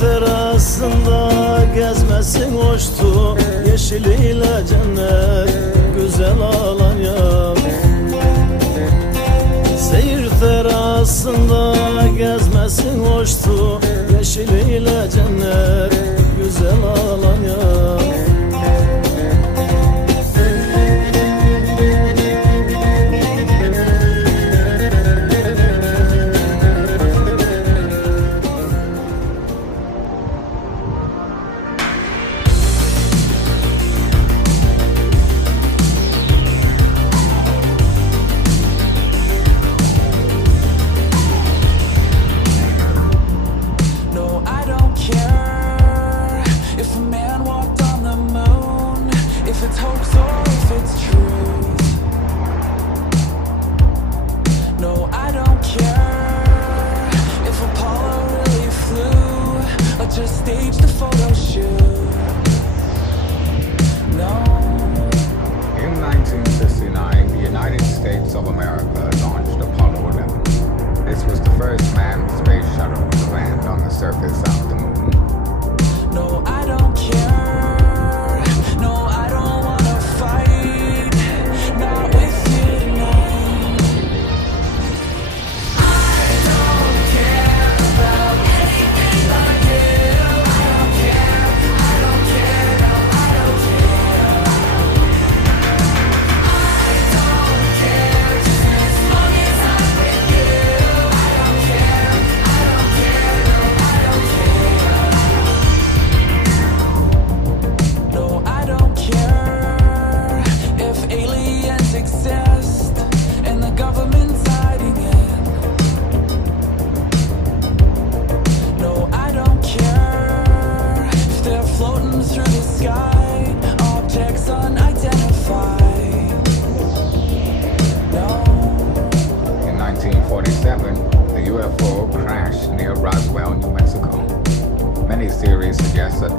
terasında gezmesin hoştu, yeşiliyle cennet güzel Alanya. Seyir terasında gezmesin hoştu, yeşiliyle cennet güzel Alanya.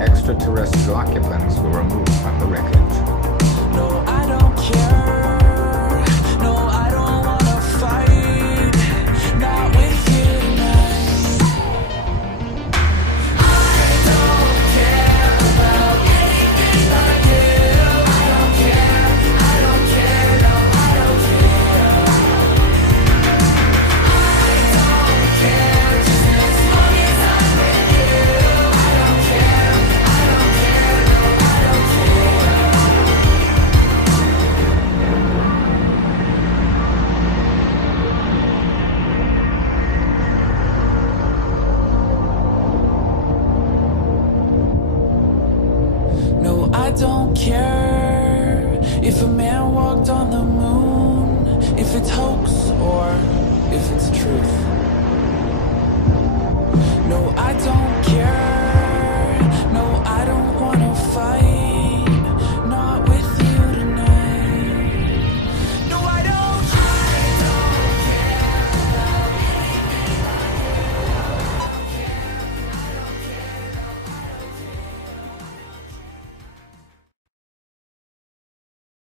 Extraterrestrial occupants were removed from the wreckage. No, I don't care. No, I don't wanna fight. Not with you tonight. I don't care about anything I do. I don't care. I don't care. No, I don't care. I don't care. Just as long as I'm with you. I don't care. No, I don't care if a man walked on the moon, if it's hoax or if it's truth. No, I don't